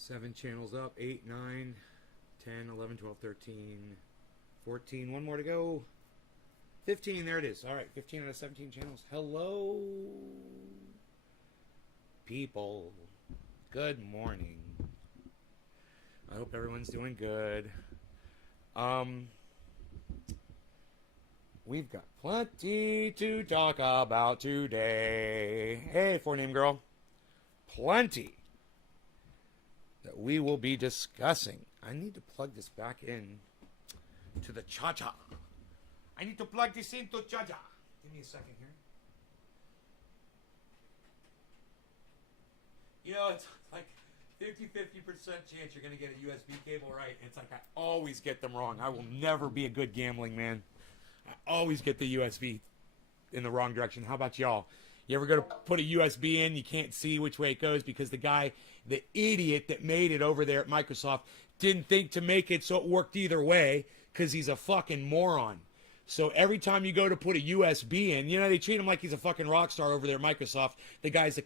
7 channels up. 8, 9, 10, 11, 12, 13, 14. One more to go. 15. There it is. All right. 15 out of 17 channels. Hello, people. Good morning. I hope everyone's doing good. We've got plenty to talk about today. Hey, 4-name girl. Plenty that we will be discussing. I need to plug this back in to the cha-cha. I need to plug this into cha-cha. Give me a second here. You know, it's like 50% chance you're going to get a USB cable right. It's like I always get them wrong. I will never be a good gambling man. I always get the USB in the wrong direction. How about y'all? You ever go to put a USB in, you can't see which way it goes because the guy, the idiot that made it over there at Microsoft, didn't think to make it so it worked either way because he's a fucking moron. So every time you go to put a USB in, you know, they treat him like he's a fucking rock star over there at Microsoft. The guy's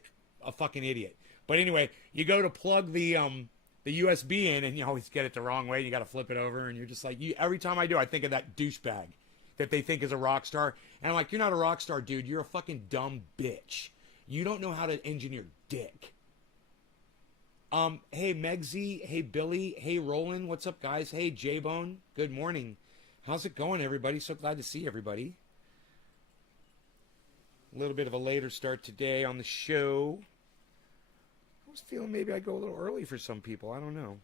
a fucking idiot. But anyway, you go to plug the USB in and you always get it the wrong way. You got to flip it over and you're just like, every time I do, I think of that douchebag that they think is a rock star. And I'm like, you're not a rock star, dude. You're a fucking dumb bitch. You don't know how to engineer dick. Hey, Megsy. Hey, Billy. Hey, Roland. What's up, guys? Hey, J-Bone. Good morning. How's it going, everybody? So glad to see everybody. A little bit of a later start today on the show. I was feeling maybe I go a little early for some people. I don't know.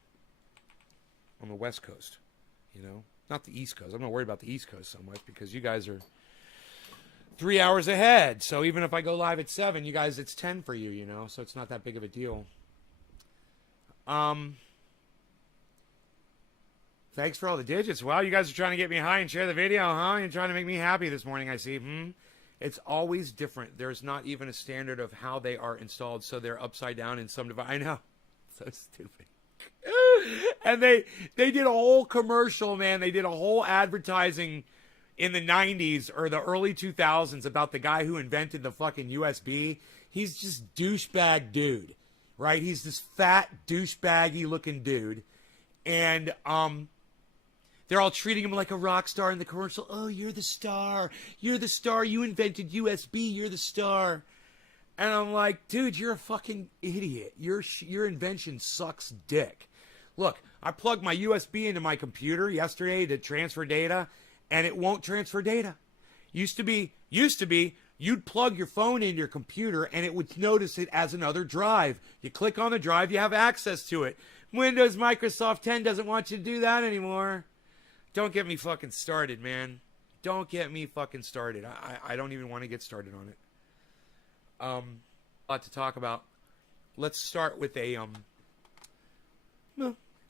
On the West Coast, you know. Not the East Coast. I'm not worried about the East Coast so much because you guys are 3 hours ahead. So even if I go live at 7, you guys, it's 10 for you, you know. So it's not that big of a deal. Thanks for all the digits. Wow, you guys are trying to get me high and share the video, huh? You're trying to make me happy this morning, I see. It's always different. There's not even a standard of how they are installed, so they're upside down in some device. I know. So stupid. And they did a whole commercial, man. They did a whole advertising in the 90s or the early 2000s about the guy who invented the fucking USB. He's just douchebag dude, right? He's this fat douchebaggy looking dude. And they're all treating him like a rock star in the commercial. Oh, you're the star. You're the star. You invented USB. You're the star. And I'm like, dude, you're a fucking idiot. Your invention sucks dick. Look, I plugged my USB into my computer yesterday to transfer data, and it won't transfer data. Used to be, you'd plug your phone into your computer, and it would notice it as another drive. You click on the drive, you have access to it. Windows Microsoft 10 doesn't want you to do that anymore. Don't get me fucking started, man. Don't get me fucking started. I don't even want to get started on it. A lot to talk about. Let's start with a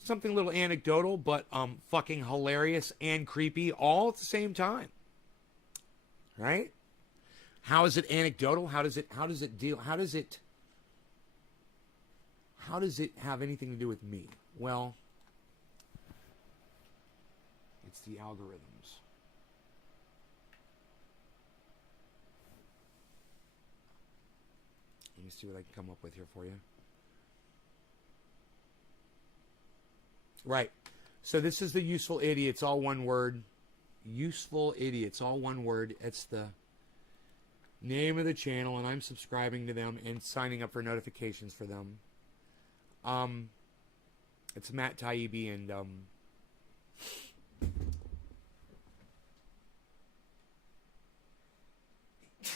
something a little anecdotal, but fucking hilarious and creepy all at the same time. Right? How is it anecdotal? How does it deal? How does it have anything to do with me? Well, it's the algorithms. Let me see what I can come up with here for you. Right. So this is the Useful Idiots, all one word. Useful Idiots, all one word. It's the name of the channel, and I'm subscribing to them and signing up for notifications for them. It's Matt Taibbi and sorry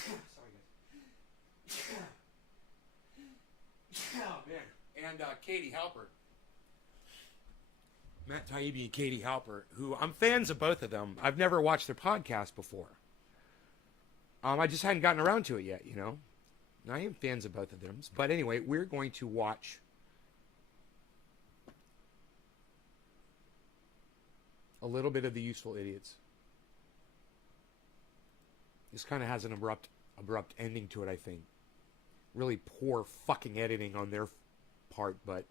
guys. Oh man. And Katie Halper. Matt Taibbi and Katie Halper, who I'm fans of both of them. I've never watched their podcast before. I just hadn't gotten around to it yet, you know. I am fans of both of them. But anyway, we're going to watch a little bit of the Useful Idiots. This kind of has an abrupt ending to it, I think. Really poor fucking editing on their part, but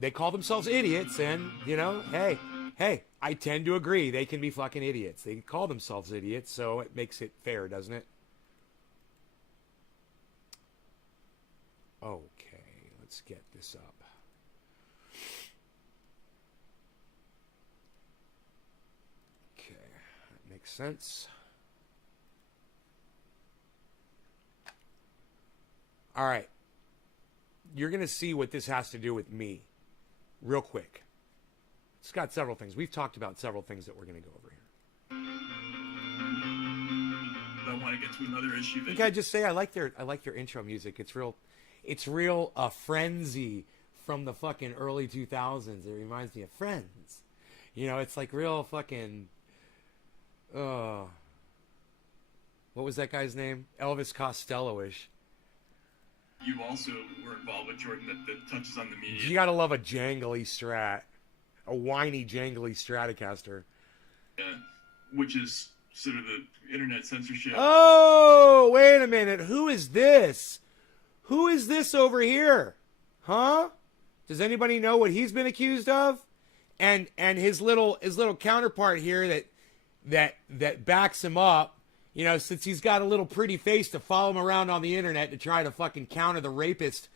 they call themselves idiots, and, you know, hey, I tend to agree. They can be fucking idiots. They call themselves idiots, so it makes it fair, doesn't it? Okay, let's get this up. makes sense. All right. You're going to see what this has to do with me real quick. It's got several things. We've talked about several things that we're going to go over here. I want to get to another issue. Can I just say I like your intro music. It's real frenzy from the fucking early 2000s. It reminds me of Friends. You know, it's like real fucking what was that guy's name? Elvis Costello-ish. You also were involved with Jordan that touches on the media. You gotta love a jangly Strat. A whiny, jangly Stratocaster. Which is sort of the internet censorship. Oh, wait a minute. Who is this? Who is this over here? Huh? Does anybody know what he's been accused of? And his little counterpart here that backs him up, you know, since he's got a little pretty face to follow him around on the internet to try to fucking counter the rapist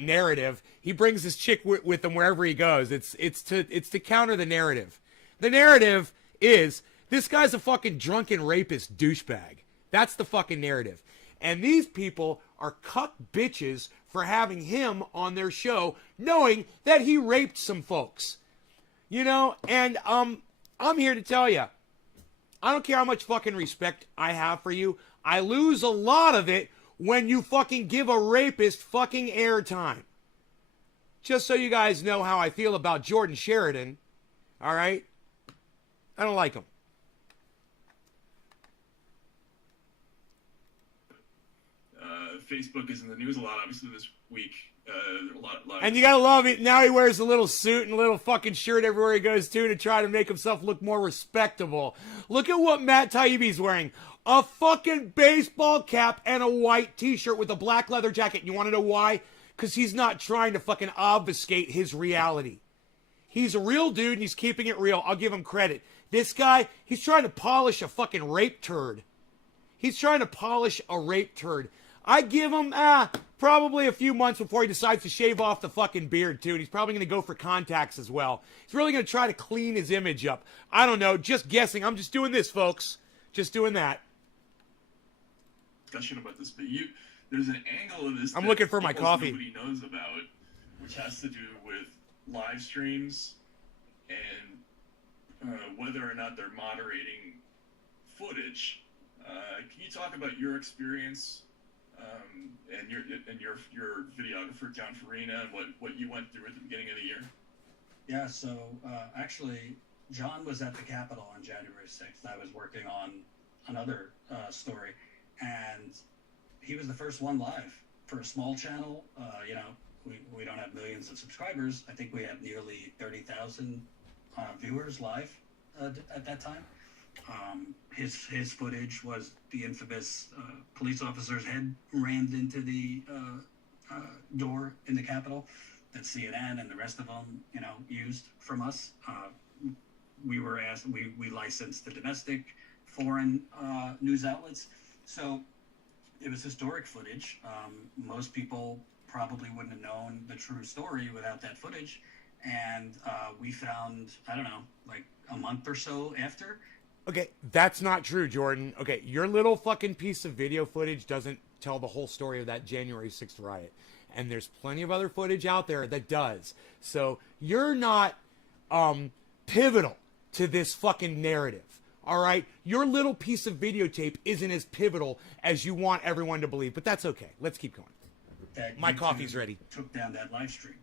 narrative. He brings his chick with him wherever he goes. It's to counter the narrative. The narrative is this guy's a fucking drunken rapist douchebag. That's the fucking narrative. And these people are cuck bitches for having him on their show, knowing that he raped some folks. You know, and I'm here to tell you, I don't care how much fucking respect I have for you. I lose a lot of it when you fucking give a rapist fucking airtime. Just so you guys know how I feel about Jordan Sheridan, all right? I don't like him. Facebook is in the news a lot, obviously, this week. A lot. And you gotta love it. Now he wears a little suit and a little fucking shirt everywhere he goes to try to make himself look more respectable. Look at what Matt Taibbi's wearing. A fucking baseball cap and a white t-shirt with a black leather jacket. You want to know why? Because he's not trying to fucking obfuscate his reality. He's a real dude and he's keeping it real. I'll give him credit. This guy, he's trying to polish a fucking rape turd. He's trying to polish a rape turd. I give him probably a few months before he decides to shave off the fucking beard too. And he's probably going to go for contacts as well. He's really going to try to clean his image up. I don't know. Just guessing. I'm just doing this, folks. Just doing that. Discussion about this, but there's an angle of this. I'm looking for my coffee. Nobody knows about, which has to do with live streams and whether or not they're moderating footage. Can you talk about your experience and your videographer John Farina and what you went through at the beginning of the year? Yeah, so actually, John was at the Capitol on January 6th. I was working on another story, and he was the first one live for a small channel. You know, we don't have millions of subscribers. I think we have nearly 30,000 viewers live at that time. His footage was the infamous police officer's head rammed into the door in the Capitol that CNN and the rest of them, you know, used from us. We were asked, we licensed the domestic, foreign news outlets. So it was historic footage. Most people probably wouldn't have known the true story without that footage. And we found, I don't know, like a month or so after. Okay, that's not true, Jordan. Okay, your little fucking piece of video footage doesn't tell the whole story of that January 6th riot. And there's plenty of other footage out there that does. So you're not pivotal to this fucking narrative. All right? Your little piece of videotape isn't as pivotal as you want everyone to believe. But that's okay. Let's keep going. My coffee's ready. Took down that live stream,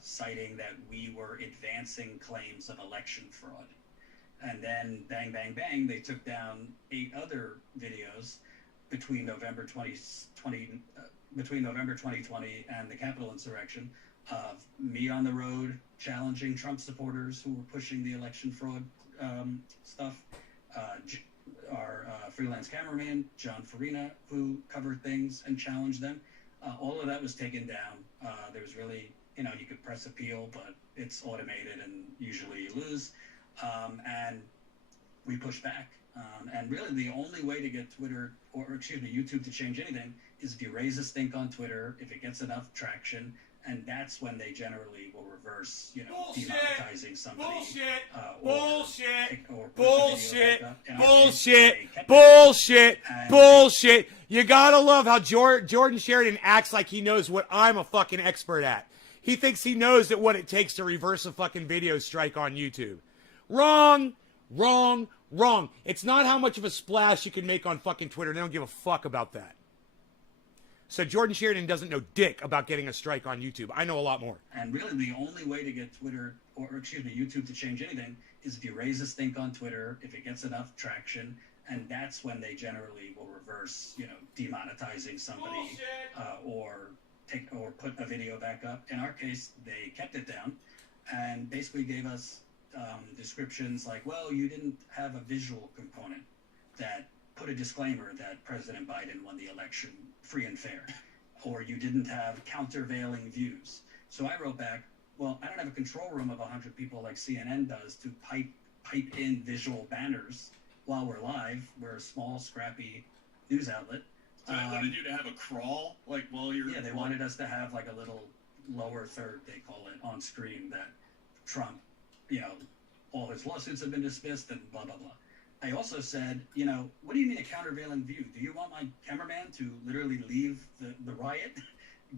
citing that we were advancing claims of election fraud. And then, bang, bang, bang, they took down 8 other videos between November 2020 and the Capitol insurrection of me on the road challenging Trump supporters who were pushing the election fraud stuff. Our freelance cameraman, John Farina, who covered things and challenged them. All of that was taken down. There was really, you know, you could press appeal, but it's automated and usually you lose. And we pushed back. And really the only way to get Twitter, or excuse me, YouTube to change anything is if you raise a stink on Twitter, if it gets enough traction, and that's when they generally will reverse, Bullshit. demonetizing somebody. Bullshit. Or Bullshit. or put the video Bullshit. back up. In our case, Bullshit. they kept it Bullshit. and- Bullshit. You gotta love how Jordan Sheridan acts like he knows what I'm a fucking expert at. He thinks he knows that what it takes to reverse a fucking video strike on YouTube. Wrong. Wrong. Wrong. It's not how much of a splash you can make on fucking Twitter. They don't give a fuck about that. So Jordan Sheridan doesn't know dick about getting a strike on YouTube. I know a lot more. And really, the only way to get Twitter, or excuse me, YouTube to change anything is if you raise a stink on Twitter, if it gets enough traction, and that's when they generally will reverse, demonetizing somebody, or put a video back up. In our case, they kept it down, and basically gave us descriptions like, well, you didn't have a visual component that put a disclaimer that President Biden won the election free and fair, or you didn't have countervailing views. So I wrote back, well, I don't have a control room of 100 people like CNN does to pipe in visual banners while we're live. We're a small, scrappy news outlet. So they wanted you to have a crawl, like while you're... Yeah, they wanted us to have like a little lower third, they call it, on screen that Trump, all his lawsuits have been dismissed and blah, blah, blah. I also said, what do you mean a countervailing view? Do you want my cameraman to literally leave the riot,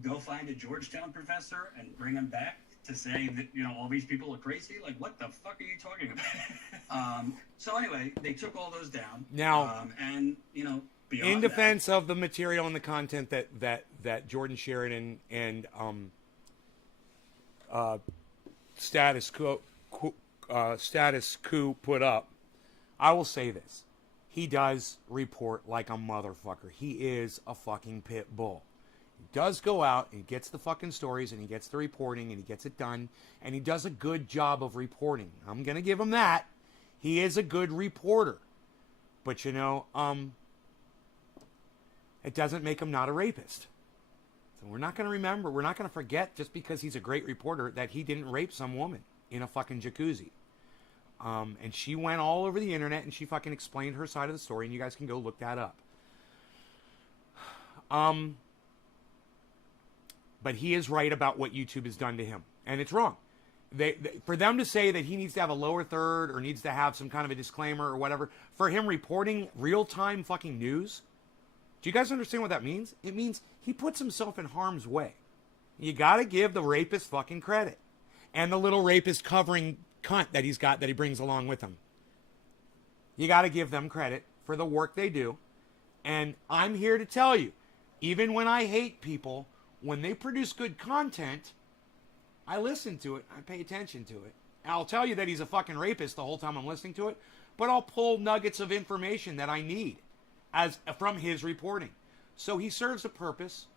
go find a Georgetown professor and bring him back to say that, all these people are crazy? Like, what the fuck are you talking about? So anyway, they took all those down. Now, and, beyond in defense of the material and the content that Jordan Sheridan and Status Quo put up, I will say this. He does report like a motherfucker. He is a fucking pit bull. He does go out and gets the fucking stories and he gets the reporting and he gets it done and he does a good job of reporting. I'm going to give him that. He is a good reporter. But it doesn't make him not a rapist. So we're not going to forget just because he's a great reporter that he didn't rape some woman in a fucking jacuzzi. And she went all over the internet and she fucking explained her side of the story, and you guys can go look that up. But he is right about what YouTube has done to him, and it's wrong. For them to say that he needs to have a lower third or needs to have some kind of a disclaimer or whatever, for him reporting real-time fucking news, do you guys understand what that means? It means he puts himself in harm's way. You gotta give the rapist fucking credit. And the little rapist covering cunt that he's got that he brings along with him. You got to give them credit for the work they do. And I'm here to tell you, even when I hate people, when they produce good content, I listen to it. I pay attention to it. I'll tell you that he's a fucking rapist the whole time I'm listening to it, but I'll pull nuggets of information that I need from his reporting. So he serves a purpose.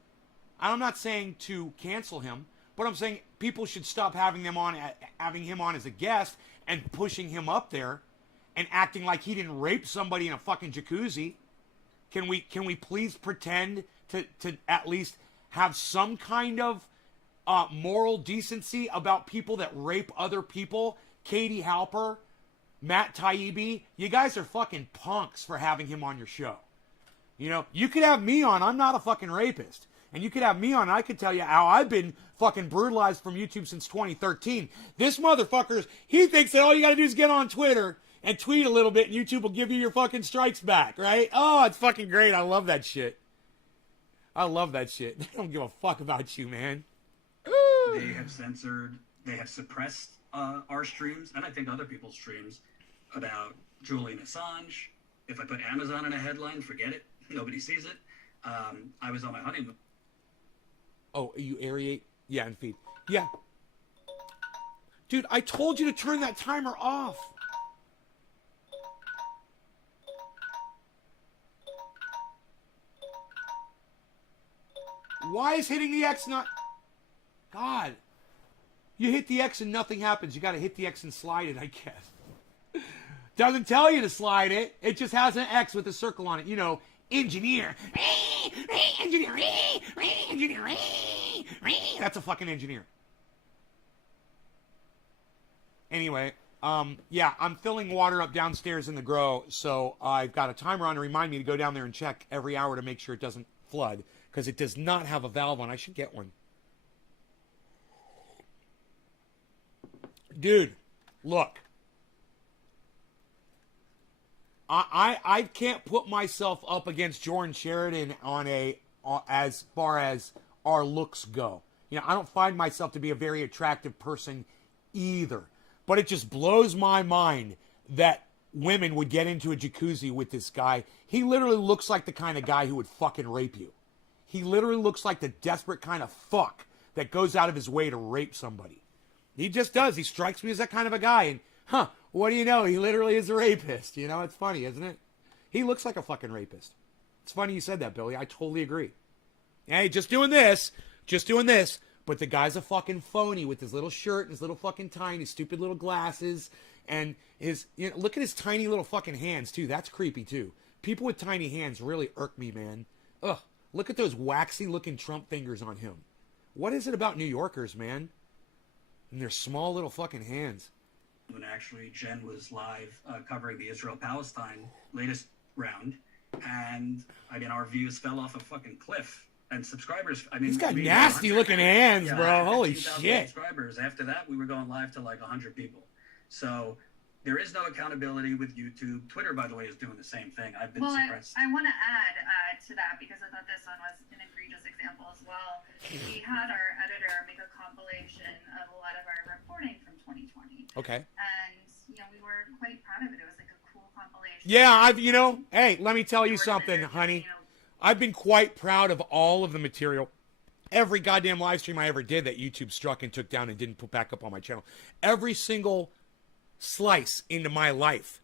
I'm not saying to cancel him, but I'm saying people should stop having him on as a guest and pushing him up there and acting like he didn't rape somebody in a fucking jacuzzi. Can we please pretend to at least have some kind of moral decency about people that rape other people? Katie Halper, Matt Taibbi, you guys are fucking punks for having him on your show. You could have me on. I'm not a fucking rapist. And you could have me on, and I could tell you how I've been fucking brutalized from YouTube since 2013. This motherfucker, he thinks that all you got to do is get on Twitter and tweet a little bit, and YouTube will give you your fucking strikes back, right? Oh, it's fucking great. I love that shit. They don't give a fuck about you, man. They have suppressed our streams, and I think other people's streams, about Julian Assange. If I put Amazon in a headline, forget it. Nobody sees it. I was on my honeymoon. Oh, you aerate? Yeah, and feed. Yeah. Dude, I told you to turn that timer off. Why is hitting the X not... God. You hit the X and nothing happens. You got to hit the X and slide it, I guess. Doesn't tell you to slide it. It just has an X with a circle on it. Engineer. Engineer. That's a fucking engineer. Anyway, yeah, I'm filling water up downstairs in the grow, so I've got a timer on to remind me to go down there and check every hour to make sure it doesn't flood, because it does not have a valve on. I should get one. Dude, look. I can't put myself up against Jordan Sheridan as far as our looks go. You know, I don't find myself to be a very attractive person either. But it just blows my mind that women would get into a jacuzzi with this guy. He literally looks like the kind of guy who would fucking rape you. He literally looks like the desperate kind of fuck that goes out of his way to rape somebody. He just does. He strikes me as that kind of a guy. And, what do you know? He literally is a rapist. You know, it's funny, isn't it? He looks like a fucking rapist. It's funny you said that, Billy. I totally agree. Hey, just doing this. But the guy's a fucking phony with his little shirt and his little fucking tie and his stupid little glasses. And look at his tiny little fucking hands, too. That's creepy, too. People with tiny hands really irk me, man. Ugh. Look at those waxy-looking Trump fingers on him. What is it about New Yorkers, man? And their small little fucking hands. When actually Jen was live covering the Israel-Palestine latest round, and again our views fell off a fucking cliff. And subscribers, I mean, he's got nasty looking hands, bro. Holy shit! Subscribers. After that, we were going live to like 100 people. So there is no accountability with YouTube. Twitter, by the way, is doing the same thing. I've been suppressed. I want to add to that because I thought this one was an egregious example as well. We had our editor make a compilation of a lot of our reporting from 2020. Okay. And we were quite proud of it. It was like a cool compilation. Yeah, hey, let me tell you something, honey. I've been quite proud of all of the material. Every goddamn live stream I ever did that YouTube struck and took down and didn't put back up on my channel. Every single slice into my life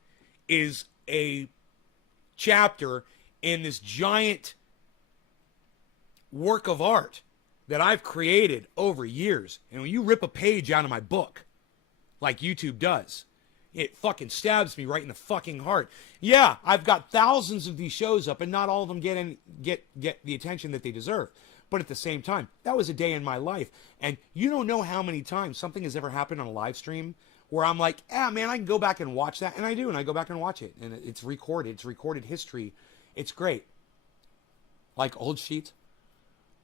is a chapter in this giant work of art that I've created over years. And when you rip a page out of my book, like YouTube does, it fucking stabs me right in the fucking heart. Yeah, I've got thousands of these shows up, and not all of them get the attention that they deserve. But at the same time, that was a day in my life. And you don't know how many times something has ever happened on a live stream where I'm like, man, I can go back and watch that. And I do, and I go back and watch it. And it's recorded. It's recorded history. It's great. Like old sheets.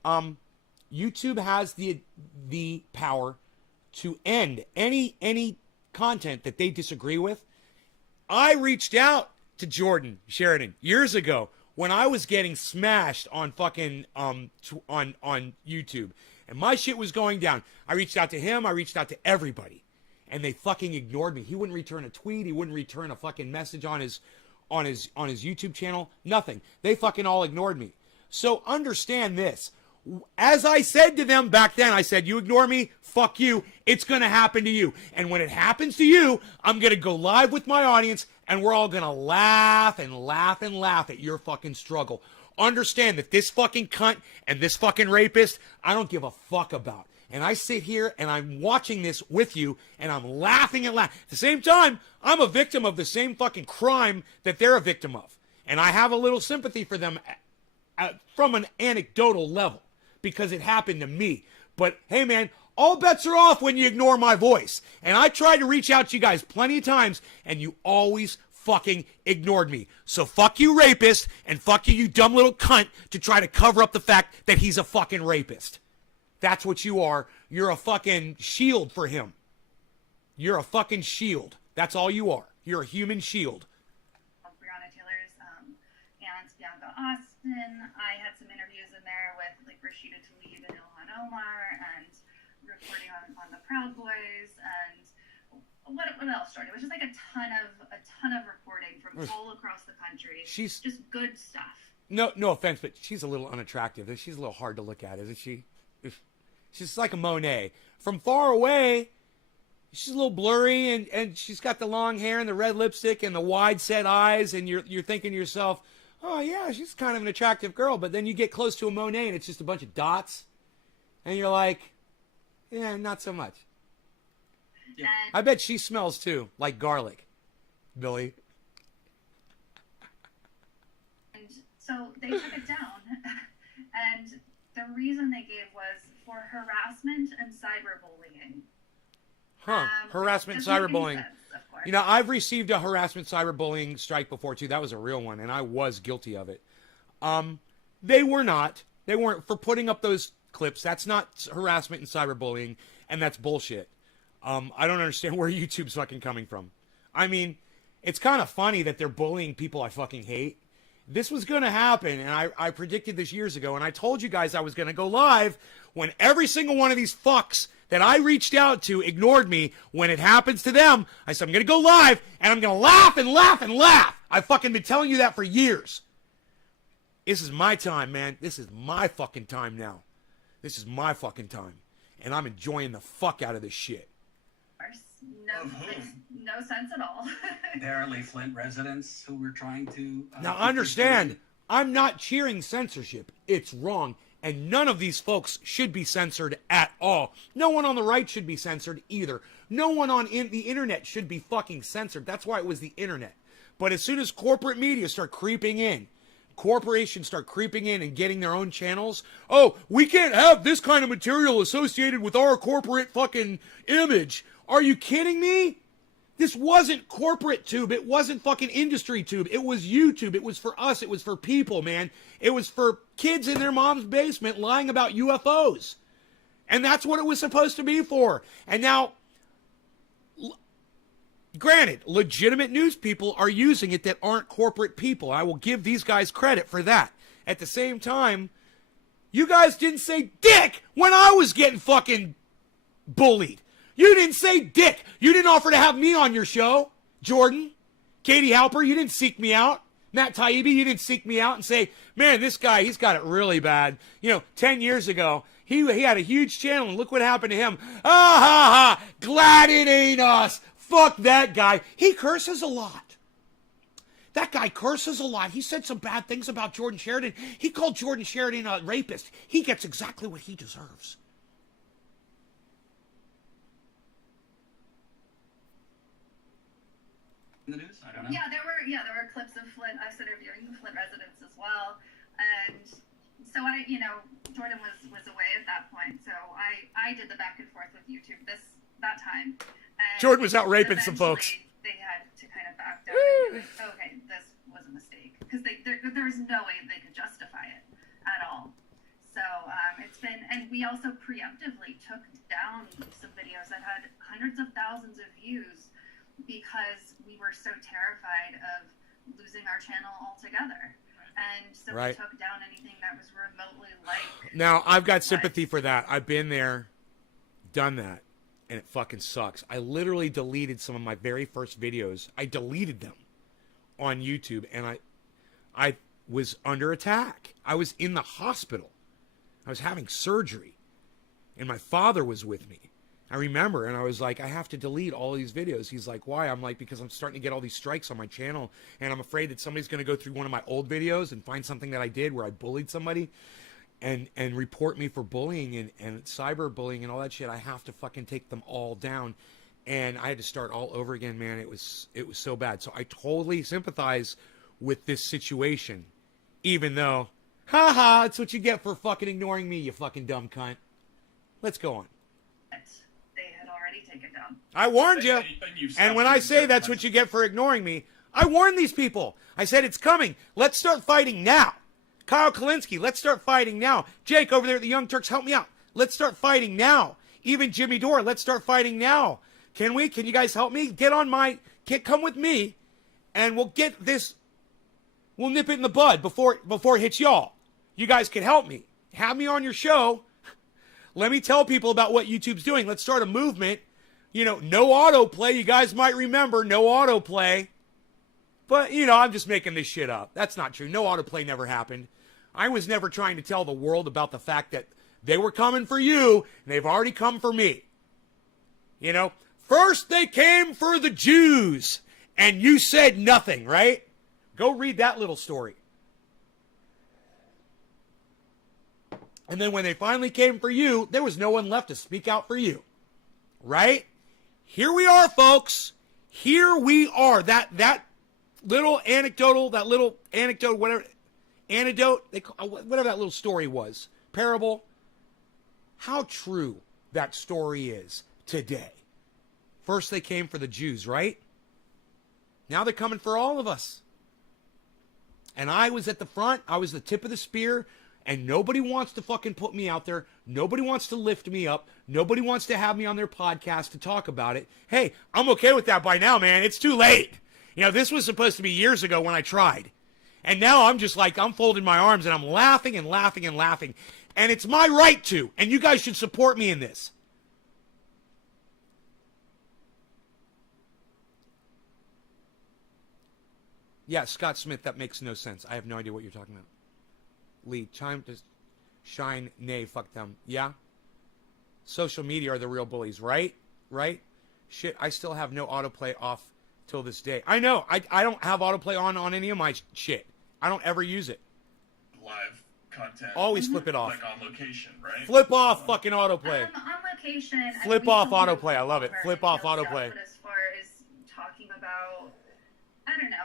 YouTube has the power to end any content that they disagree with. I reached out to Jordan Sheridan years ago when I was getting smashed on fucking on YouTube and my shit was going down. I reached out to him, I reached out to everybody, and they fucking ignored me. He wouldn't return a tweet, he wouldn't return a fucking message on his YouTube channel, nothing. They fucking all ignored me. So understand this. As I said to them back then, I said, you ignore me, fuck you, it's going to happen to you. And when it happens to you, I'm going to go live with my audience, and we're all going to laugh and laugh and laugh at your fucking struggle. Understand that this fucking cunt and this fucking rapist, I don't give a fuck about. And I sit here and I'm watching this with you, and I'm laughing and laughing. At the same time, I'm a victim of the same fucking crime that they're a victim of. And I have a little sympathy for them from an anecdotal level, because it happened to me. But hey, man, all bets are off when you ignore my voice. And I tried to reach out to you guys plenty of times, and you always fucking ignored me. So fuck you, rapist, and fuck you, you dumb little cunt, to try to cover up the fact that he's a fucking rapist. That's what you are. You're a fucking shield for him. You're a fucking shield. That's all you are. You're a human shield. Breonna Taylor's and Bianca Austin. I had some interviews in there with like Rashida Tlaib and Ilhan Omar, and reporting on the Proud Boys, and what else, Jordan? It was just like a ton of reporting from all across the country. She's just good stuff. No offense, but she's a little unattractive. She's a little hard to look at, isn't she? She's like a Monet. From far away, she's a little blurry, and she's got the long hair and the red lipstick and the wide set eyes, and you're thinking to yourself, oh yeah, she's kind of an attractive girl. But then you get close to a Monet and it's just a bunch of dots, and you're like, yeah, not so much. Yeah. I bet she smells too, like garlic, Billy. And so they took it down, and the reason they gave was for harassment and cyberbullying. Harassment and doesn't make any cyberbullying. sense, of course. You know, I've received a harassment cyberbullying strike before too. That was a real one, and I was guilty of it. They weren't for putting up those clips. That's not harassment and cyberbullying, and that's bullshit. I don't understand where YouTube's fucking coming from. I mean, it's kind of funny that they're bullying people I fucking hate. This was going to happen, and I predicted this years ago, and I told you guys I was going to go live when every single one of these fucks that I reached out to ignored me. When it happens to them, I said I'm going to go live, and I'm going to laugh and laugh and laugh. I've fucking been telling you that for years. This is my time, man. This is my fucking time now. This is my fucking time, and I'm enjoying the fuck out of this shit. No, makes no sense at all. Apparently, Flint residents who were trying to. Now understand, I'm not cheering censorship. It's wrong. And none of these folks should be censored at all. No one on the right should be censored either. No one on the internet should be fucking censored. That's why it was the internet. But as soon as corporate media start creeping in, corporations start creeping in and getting their own channels. Oh, we can't have this kind of material associated with our corporate fucking image. Are you kidding me? This wasn't corporate tube. It wasn't fucking industry tube. It was YouTube. It was for us. It was for people, man. It was for kids in their mom's basement lying about UFOs. And that's what it was supposed to be for. And now, granted, legitimate news people are using it that aren't corporate people. I will give these guys credit for that. At the same time, you guys didn't say dick when I was getting fucking bullied. You didn't say dick. You didn't offer to have me on your show. Jordan, Katie Halper, you didn't seek me out. Matt Taibbi, you didn't seek me out and say, man, this guy, he's got it really bad. 10 years ago, he had a huge channel, and look what happened to him. Ah, ha, ha, glad it ain't us. Fuck that guy. He curses a lot. That guy curses a lot. He said some bad things about Jordan Sheridan. He called Jordan Sheridan a rapist. He gets exactly what he deserves. In the news? I don't know. Yeah, there were clips of Flint, us interviewing the Flint residents as well, and so Jordan was away at that point, so I did the back and forth with YouTube that time. And Jordan was out raping some folks. They had to kind of back down and be like, okay, this was a mistake, because there was no way they could justify it at all. So it's been, and we also preemptively took down some videos that had hundreds of thousands of views, because we were so terrified of losing our channel altogether. And so we took down anything that was remotely like... Now, I've got sympathy for that. I've been there, done that, and it fucking sucks. I literally deleted some of my very first videos. I deleted them on YouTube, and I was under attack. I was in the hospital. I was having surgery, and my father was with me. I remember, and I was like, I have to delete all these videos. He's like, why? I'm like, because I'm starting to get all these strikes on my channel, and I'm afraid that somebody's going to go through one of my old videos and find something that I did where I bullied somebody and report me for bullying and cyberbullying and all that shit. I have to fucking take them all down. And I had to start all over again, man. It was so bad. So I totally sympathize with this situation, even though, haha, it's what you get for fucking ignoring me, you fucking dumb cunt. Let's go on. Take it down. I warned you. And when I say that's what you get for ignoring me, I warned these people. I said it's coming. Let's start fighting now. Kyle Kalinske, let's start fighting now. Jake over there at the Young Turks, help me out. Let's start fighting now. Even Jimmy Dore, let's start fighting now. Can we? Can you guys help me? Come with me, and we'll get this. We'll nip it in the bud before it hits y'all. You guys can help me. Have me on your show. Let me tell people about what YouTube's doing. Let's start a movement. No autoplay. You guys might remember no autoplay. But, I'm just making this shit up. That's not true. No autoplay never happened. I was never trying to tell the world about the fact that they were coming for you, and they've already come for me. First they came for the Jews, and you said nothing, right? Go read that little story. And then when they finally came for you, there was no one left to speak out for you. Right? Here we are, folks. Here we are. That little anecdote, whatever that little story was, parable, how true that story is today. First they came for the Jews, right? Now they're coming for all of us. And I was at the front. I was the tip of the spear. And nobody wants to fucking put me out there. Nobody wants to lift me up. Nobody wants to have me on their podcast to talk about it. Hey, I'm okay with that by now, man. It's too late. You know, this was supposed to be years ago when I tried. And now I'm just like, I'm folding my arms and I'm laughing and laughing and laughing. And it's my right to. And you guys should support me in this. Yeah, Scott Smith, that makes no sense. I have no idea what you're talking about. Lee, time to shine, nay, fuck them. Yeah? Social media are the real bullies, right? Right? Shit, I still have no autoplay off till this day. I know, I don't have autoplay on any of my shit. I don't ever use it. Live content. Always flip it off. Like on location, right? Flip off fucking autoplay. On location. Flip we off still do autoplay. I love it. over Flip and off stuff, autoplay. But as far as talking about, I don't know,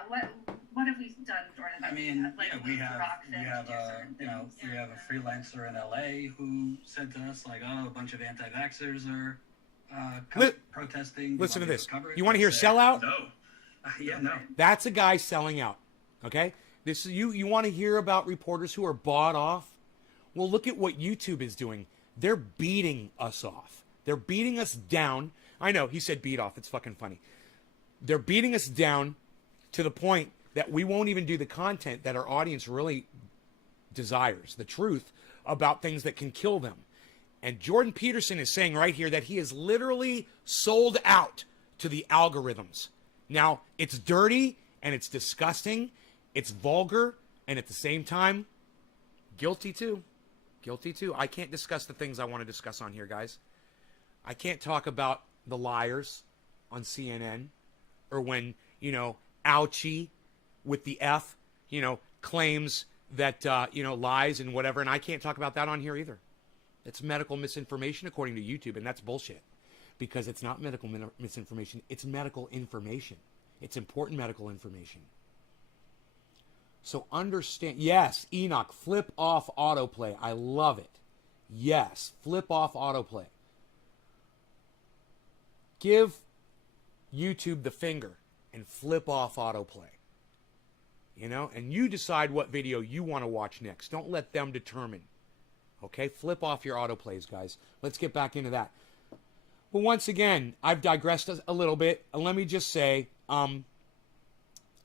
what have we done for them? I mean, like yeah, we have to do a certain you know things. we have a freelancer in LA who said to us like, oh, a bunch of anti-vaxxers are protesting. Listen to this. Coverage. You want to hear I say, sellout? No. Yeah, no. That's a guy selling out. Okay? This is you want to hear about reporters who are bought off? Well, look at what YouTube is doing. They're beating us off. They're beating us down. I know, he said beat off. It's fucking funny. They're beating us down to the point that we won't even do the content that our audience really desires, the truth about things that can kill them. And Jordan Peterson is saying right here that he is literally sold out to the algorithms. Now, it's dirty and it's disgusting, it's vulgar, and at the same time, guilty too. Guilty too. I can't discuss the things I want to discuss on here, guys. I can't talk about the liars on CNN or when, you know, Ouchie with the F, you know, claims that, you know, lies and whatever, and I can't talk about that on here either. It's medical misinformation according to YouTube, and that's bullshit. Because it's not medical misinformation, it's medical information. It's important medical information. So understand, yes, Enoch, flip off autoplay. I love it. Yes, flip off autoplay. Give YouTube the finger and flip off autoplay. You know, and you decide what video you want to watch next. Don't let them determine. Okay, flip off your autoplays, guys. Let's get back into that. But once again, I've digressed a little bit. And let me just say, I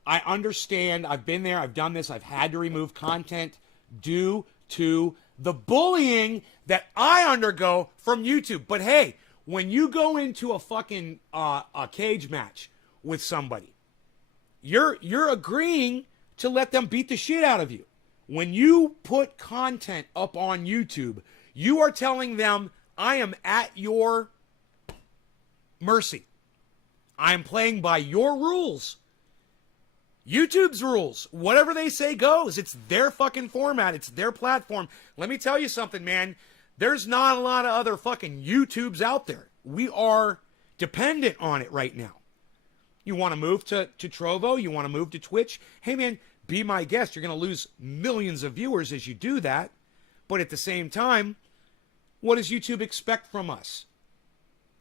understand. I've been there. I've done this. I've had to remove content due to the bullying that I undergo from YouTube. But hey, when you go into a fucking a cage match with somebody, you're agreeing to let them beat the shit out of you. When you put content up on YouTube, you are telling them, I am at your mercy. I am playing by your rules. YouTube's rules. Whatever they say goes. It's their fucking format. It's their platform. Let me tell you something, man. There's not a lot of other fucking YouTubes out there. We are dependent on it right now. You want to move to Trovo? You want to move to Twitch? Hey, man, be my guest. You're going to lose millions of viewers as you do that. But at the same time, what does YouTube expect from us?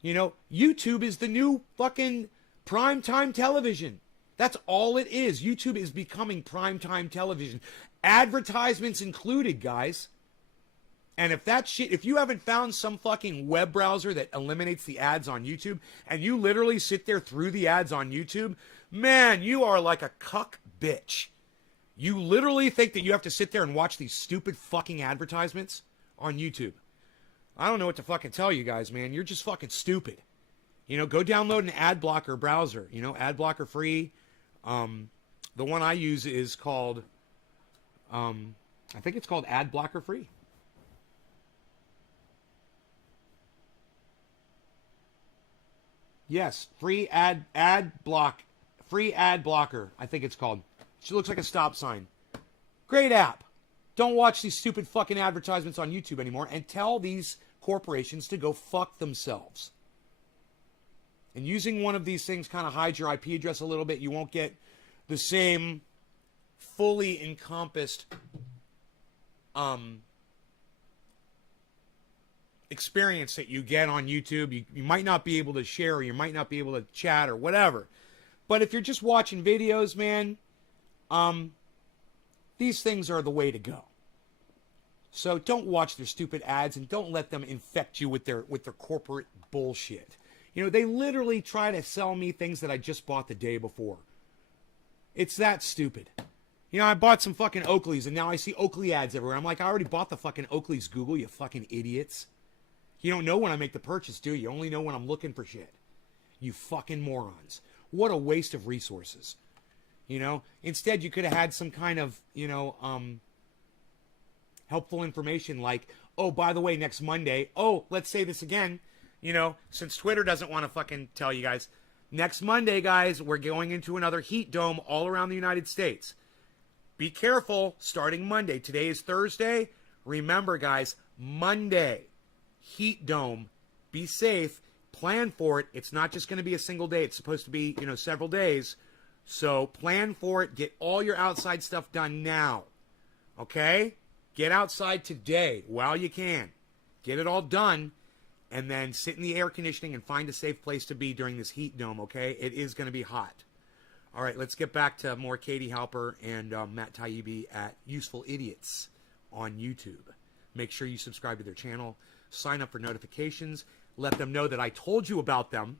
You know, YouTube is the new fucking primetime television. That's all it is. YouTube is becoming primetime television. Advertisements included, guys. And if that shit, if you haven't found some fucking web browser that eliminates the ads on YouTube, and you literally sit there through the ads on YouTube, man, you are like a cuck bitch. You literally think that you have to sit there and watch these stupid fucking advertisements on YouTube. I don't know what to fucking tell you guys, man. You're just fucking stupid. You know, go download an ad blocker browser. You know, ad blocker free. The one I use is called, I think it's called Ad Blocker Free. Yes, free ad blocker, I think it's called. She looks like a stop sign. Great app. Don't watch these stupid fucking advertisements on YouTube anymore and tell these corporations to go fuck themselves. And using one of these things kind of hides your IP address a little bit. You won't get the same fully encompassed experience that you get on YouTube. You might not be able to share, or you might not be able to chat or whatever. But if you're just watching videos, man, these things are the way to go. So don't watch their stupid ads and don't let them infect you with their corporate bullshit. You know, they literally try to sell me things that I just bought the day before. It's that stupid. You know, I bought some fucking Oakleys and now I see Oakley ads everywhere. I'm like, I already bought the fucking Oakleys, Google, you fucking idiots. You don't know when I make the purchase, do you? You only know when I'm looking for shit. You fucking morons. What a waste of resources. You know, instead you could have had some kind of, you know, helpful information like, oh, by the way, next Monday, oh, let's say this again, you know, since Twitter doesn't want to fucking tell you guys, next Monday, guys, we're going into another heat dome all around the United States. Be careful, starting Monday. Today is Thursday. Remember, guys, Monday, heat dome. Be safe. Plan for it. It's not just going to be a single day. It's supposed to be, you know, several days. So plan for it. Get all your outside stuff done now. Okay? Get outside today while you can. Get it all done. And then sit in the air conditioning and find a safe place to be during this heat dome, okay? It is going to be hot. All right, let's get back to more Katie Halper and Matt Taibbi at Useful Idiots on YouTube. Make sure you subscribe to their channel. Sign up for notifications. Let them know that I told you about them,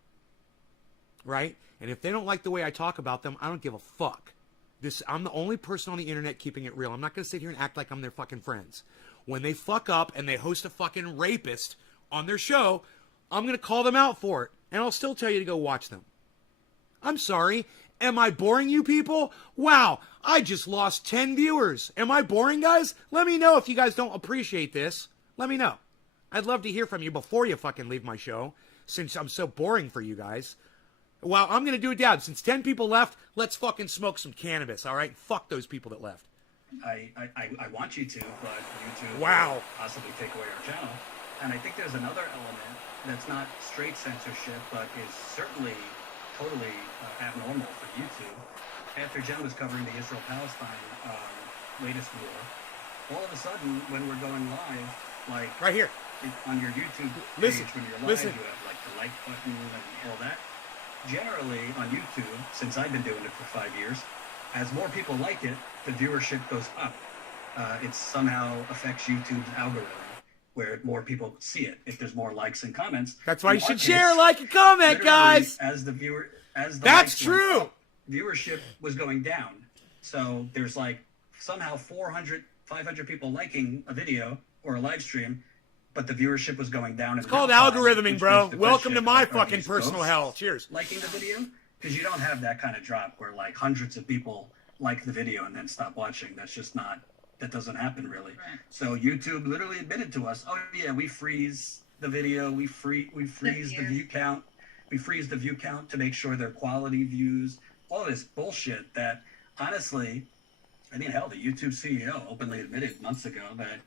right? And if they don't like the way I talk about them, I don't give a fuck. I'm the only person on the internet keeping it real. I'm not going to sit here and act like I'm their fucking friends. When they fuck up and they host a fucking rapist on their show, I'm going to call them out for it. And I'll still tell you to go watch them. I'm sorry. Am I boring you people? Wow, I just lost 10 viewers. Am I boring, guys? Let me know if you guys don't appreciate this. Let me know. I'd love to hear from you before you fucking leave my show, since I'm so boring for you guys. Well, I'm going to do it, Dad. Since 10 people left, let's fucking smoke some cannabis, all right? Fuck those people that left. I want you to, but YouTube Wow. will possibly take away our channel. And I think there's another element that's not straight censorship, but is certainly totally abnormal for YouTube. After Jen was covering the Israel-Palestine latest war, all of a sudden, when we're going live, like Right here. on your YouTube page, Listen, when you're live, listen. you have like the like button and all that. Generally, on YouTube, since I've been doing it for 5 years, as more people like it, the viewership goes up. It somehow affects YouTube's algorithm, where more people see it if there's more likes and comments. That's why you In our should case, share, like, and comment, literally, guys. As the That's likes went true. up, viewership was going down. So there's like somehow 400, 500 people liking a video or a live stream, but the viewership was going down. It's called algorithming, bro. Welcome to my fucking personal hell. Cheers. Liking the video, because you don't have that kind of drop where like hundreds of people like the video and then stop watching. That's just not. That doesn't happen really. Right. So YouTube literally admitted to us, oh yeah, we freeze the video, we freeze the view count, we freeze the view count to make sure they're quality views. All this bullshit that honestly, I mean, hell, the YouTube CEO openly admitted months ago that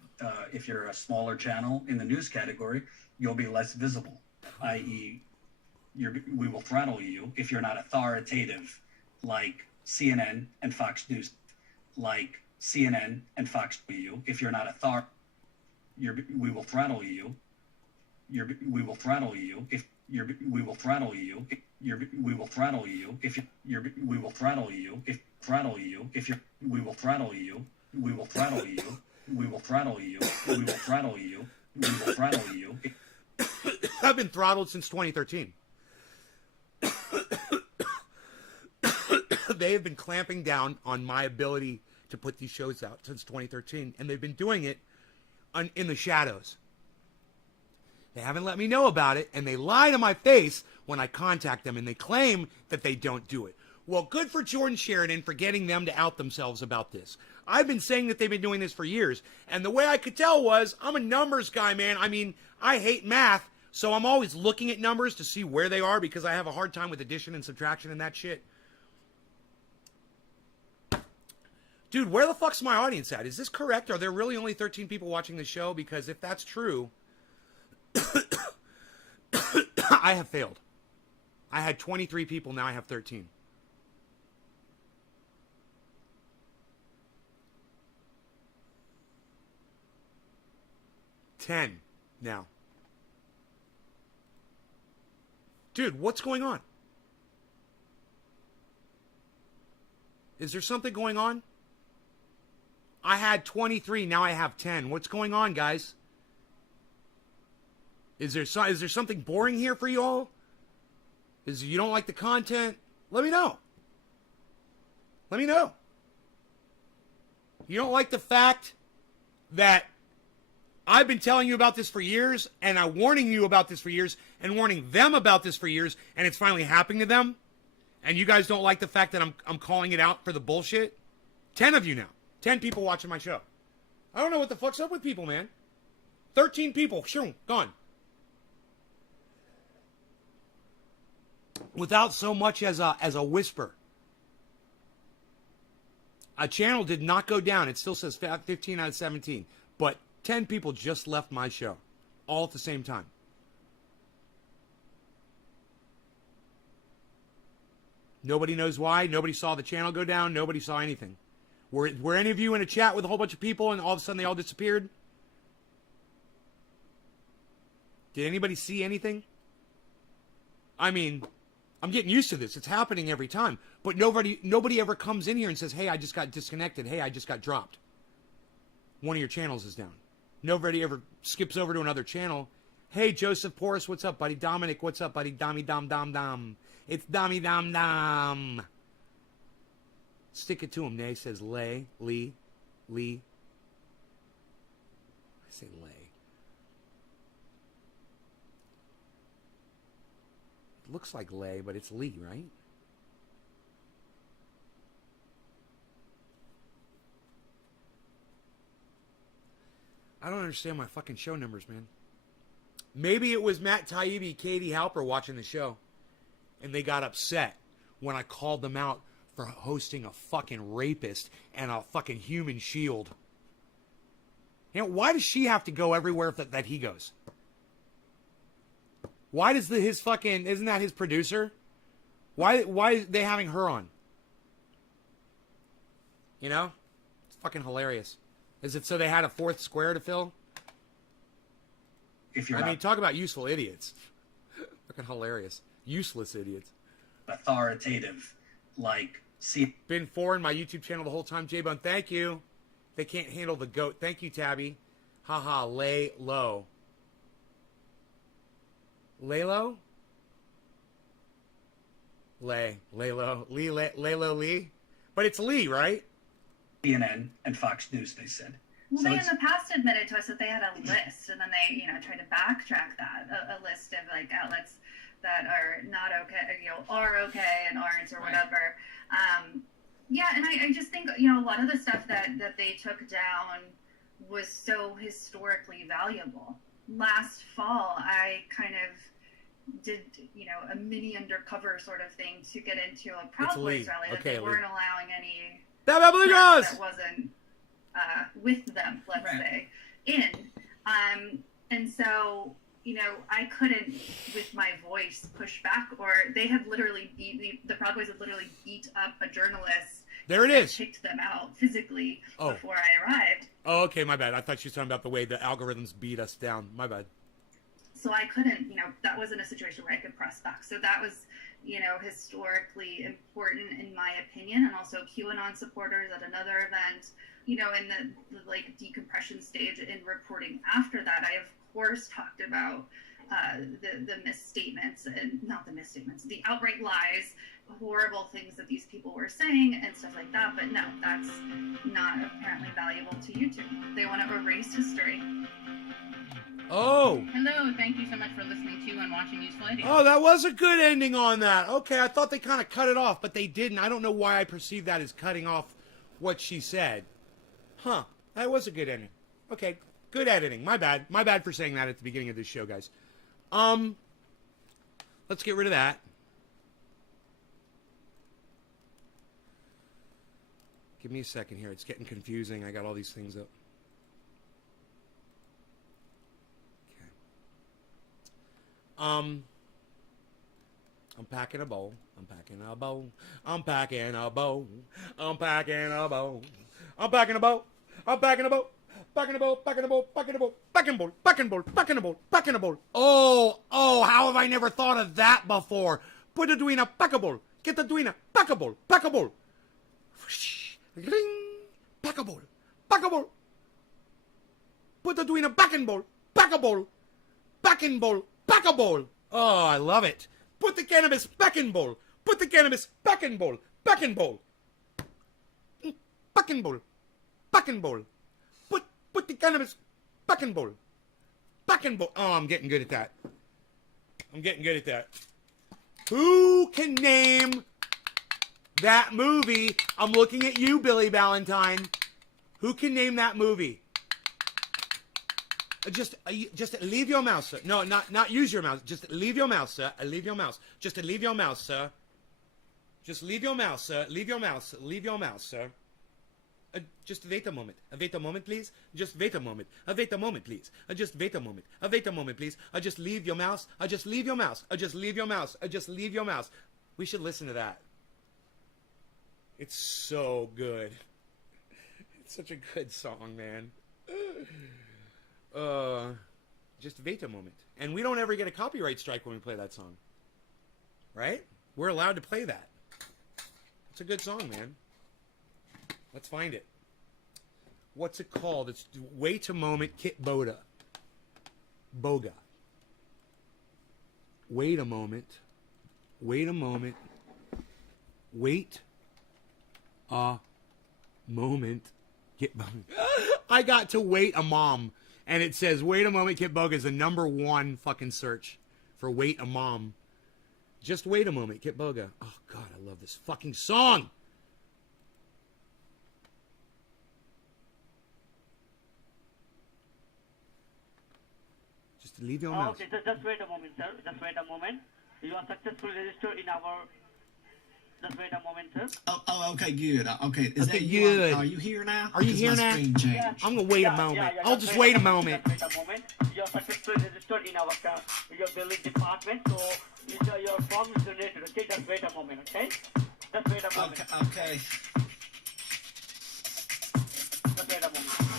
if you're a smaller channel in the news category, you'll be less visible, i.e., we will throttle you if you're not authoritative, like CNN and Fox News, like CNN and Fox News. If you're not we will throttle you. We will throttle you. We will throttle you. We will throttle you. We will throttle you. We will throttle you. We will throttle you. We will throttle you. We will throttle you. We will throttle you. I've been throttled since 2013. They have been clamping down on my ability to put these shows out since 2013, and they've been doing it in the shadows. They haven't let me know about it, and they lie to my face when I contact them, and they claim that they don't do it. Well, good for Jordan Sheridan for getting them to out themselves about this. I've been saying that they've been doing this for years, and the way I could tell was, I'm a numbers guy, man. I mean, I hate math, so I'm always looking at numbers to see where they are because I have a hard time with addition and subtraction and that shit. Dude, where the fuck's my audience at? Is this correct? Are there really only 13 people watching the show? Because if that's true, I have failed. I had 23 people, now I have 13. $10 now. Dude, what's going on? Is there something going on? I had 23. Now I have 10. What's going on, guys? Is there something boring here for you all? Is you don't like the content? Let me know. Let me know. You don't like the fact that I've been telling you about this for years, and I'm warning you about this for years, and warning them about this for years, and it's finally happening to them? And you guys don't like the fact that I'm calling it out for the bullshit? 10 of you now. 10 people watching my show. I don't know what the fuck's up with people, man. 13 people. Shoo, gone. Without so much as a whisper. A channel did not go down. It still says 15 out of 17. But 10 people just left my show. All at the same time. Nobody knows why. Nobody saw the channel go down. Nobody saw anything. Were any of you in a chat with a whole bunch of people and all of a sudden they all disappeared? Did anybody see anything? I mean, I'm getting used to this. It's happening every time. But nobody ever comes in here and says, hey, I just got disconnected. Hey, I just got dropped. One of your channels is down. Nobody ever skips over to another channel. Hey, Joseph Porras, what's up, buddy? Dominic, what's up, buddy? Dommy Dom Dom Dom. It's Dommy Dom Dom. Stick it to him, Nay. Says Lee. I say Lay. It looks like Lay, but it's Lee, right? I don't understand my fucking show numbers, man. Maybe it was Matt Taibbi, Katie Halper watching the show, and they got upset when I called them out for hosting a fucking rapist and a fucking human shield. You know, why does she have to go everywhere that he goes? Why does his fucking, isn't that his producer? Why are they having her on? You know? It's fucking hilarious. Is it so they had a fourth square to fill? If you're I mean, talk about useful idiots. Fucking hilarious. Useless idiots. authoritative, like, see. Been foreign my YouTube channel the whole time. J-Bone, thank you. They can't handle the goat. Thank you, Tabby. Haha, lay low. Lay low? Lay low. Lay low, Lee? But it's Lee, right? CNN and Fox News, they said. Well, So they in it's- the past admitted to us that they had a list, and then they, tried to backtrack that, a list of like outlets that are not okay, are okay and aren't or whatever. Yeah, and I just think a lot of the stuff that they took down was so historically valuable. Last fall, I kind of did a mini undercover sort of thing to get into a Proud Boys rally that Okay, they Lee. weren't allowing any That wasn't with them, let's say, in. And so, I couldn't, with my voice, push back, or they had literally the Proud Boys had literally beat up a journalist. There it and is. kicked them out physically before I arrived. Oh, okay, my bad. I thought she was talking about the way the algorithms beat us down. My bad. So I couldn't, that wasn't a situation where I could press back. So that was, historically important in my opinion, and also QAnon supporters at another event, in the like decompression stage in reporting after that. I of course talked about the misstatements, and not the misstatements, the outright lies, horrible things that these people were saying and stuff like that. But no, that's not apparently valuable to YouTube. They want to erase history. Oh. Hello, thank you so much for listening to and watching Useful Idiots. Oh, that was a good ending on that. Okay, I thought they kind of cut it off, but they didn't. I don't know why I perceived that as cutting off what she said. Huh. That was a good ending. Okay, good editing. My bad. My bad for saying that at the beginning of this show, guys. Let's get rid of that. Give me a second here. It's getting confusing. I got all these things up. I'm packing a bowl. I'm packing a bowl. I'm packing a bowl. I'm packing a bowl. I'm packing a bowl. I'm packing a bowl. Packing a bowl. Packing a bowl. Packing a bowl. Packing a bowl. Packing a bowl. Packing a bowl. Packing a bowl. Oh, how have I never thought of that before? Put the duina, pack a bowl. Get the duina, pack a bowl. Pack a bowl. Ring. Pack a bowl. back a bowl. Put the tween a back and bowl, back a bowl, back and bowl, back a bowl. Oh, I love it. Put the cannabis back in bowl. Put the cannabis back in bowl, back in bowl. Back in bowl, back in bowl. Put the cannabis back in bowl, back in bowl. Oh, I'm getting good at that. I'm getting good at that. Who can name that movie? I'm looking at you, Billy Valentine. Who can name that movie? Just leave your mouse, sir. No, not use your mouse. Just leave your mouse, sir. Leave your mouse. Just leave your mouse, sir. Just leave your mouse, sir. Leave your mouse. Leave your mouse, sir. Just wait a moment. Wait a moment, please. Just wait a moment. Wait a moment, please. Just wait a moment. Wait a moment, please. Just leave your mouse. Just leave your mouse. Just leave your mouse. Just leave your mouse. We should listen to that. It's so good. It's such a good song, man. Just wait a moment. And we don't ever get a copyright strike when we play that song. Right? We're allowed to play that. It's a good song, man. Let's find it. What's it called? It's Wait a Moment, Kit Boga. Boga. Wait a moment. Wait a moment. Wait a moment. Kit Boga. I got to Wait a Mom. And it says, Wait a Moment, Kit Boga is the #1 fucking search for Wait a Mom. Just wait a moment, Kit Boga. Oh, God, I love this fucking song. Just leave your mouse. Okay, just wait a moment, sir. Just wait a moment. You are successfully registered in our... Just wait a moment, sir. Oh, okay, good. Okay, is Okay, that you? good. Are you here now? Are you here Because my now? screen changed. I'm gonna wait a moment. I'll just wait a moment. Just wait a moment. You are successfully registered in our your billing department, so your form is donated. Okay, just wait a moment. Okay, just wait a moment. Okay. Just wait a moment.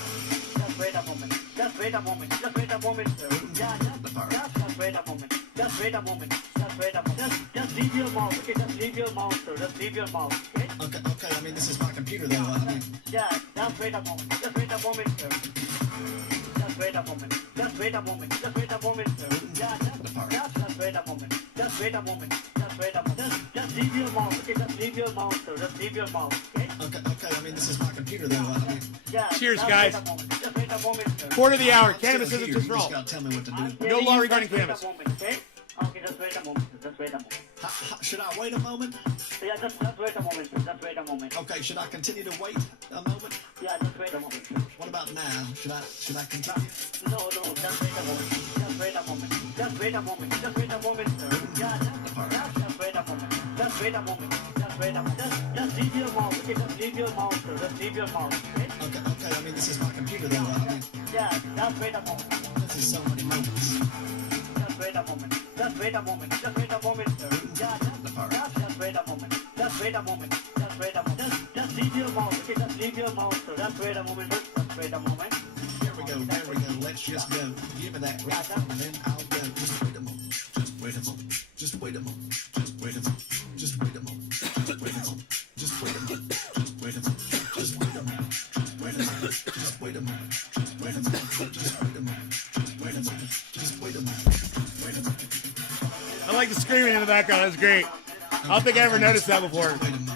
Just wait a moment. Just wait a moment. Just wait a moment, sir. Yeah, just wait a moment. Just wait a moment. Just wait a moment. Just leave your mouse. Okay, just leave your mouse, sir. Just leave your mouse. Okay. Okay. I mean, this is my computer, though. I mean, Yeah, just wait a moment. Just wait a moment, sir. Just wait a moment. Just wait a moment. Just wait a moment, sir. Yeah, just wait a moment. Just wait a moment. Just wait a moment. Just leave your mouse. Okay, just leave your mouse, sir. Just leave your mouse. Okay. okay. I mean, this is my computer, though. I mean, Yeah. Cheers, just guys. Wait a moment. Just wait a moment, sir. Quarter of the hour. I'm Cannabis still isn't here. just You for all. just gotta tell me what to do. No law regarding Just cannabis. wait a moment, okay? Okay, just wait a moment, sir. Just wait a moment. Should I wait a moment? Yeah, just wait a moment, sir. Just wait a moment. Okay, should I continue to wait a moment? Yeah, just wait a moment, sir. What about now? Should I continue? No, just wait a moment. Just wait a moment. Just wait a moment. Just wait a moment, sir. Yeah, just wait a moment. Just wait a moment. Just wait a moment. Just leave your mouse. Okay, just leave your mouse, sir. Just leave your mouse. Okay? Okay. I mean, this is my computer, though. I mean, Yeah, just wait a moment. this is so many moments. Just wait a moment. Just wait a moment. Just wait a moment, sir. Yeah, just wait a moment. Just wait a moment. Just wait a moment. Just leave your mouse. Okay, just leave your mouse, sir. Just wait a moment. Just wait a moment. There we go. Let's just go. Give me that right, and then I'll go. Just wait a moment. Just wait a moment. Just wait a moment. Just wait a moment. Just wait a moment. Just wait a moment. Just wait a moment. Just wait a moment. Just wait a moment. Just wait a moment. Just wait a moment. Just wait a moment. Just wait a moment. Just wait a moment. Just wait a moment. Just wait a moment. I like the screaming in the background. That's great. I don't think I ever noticed that before. Wait a moment.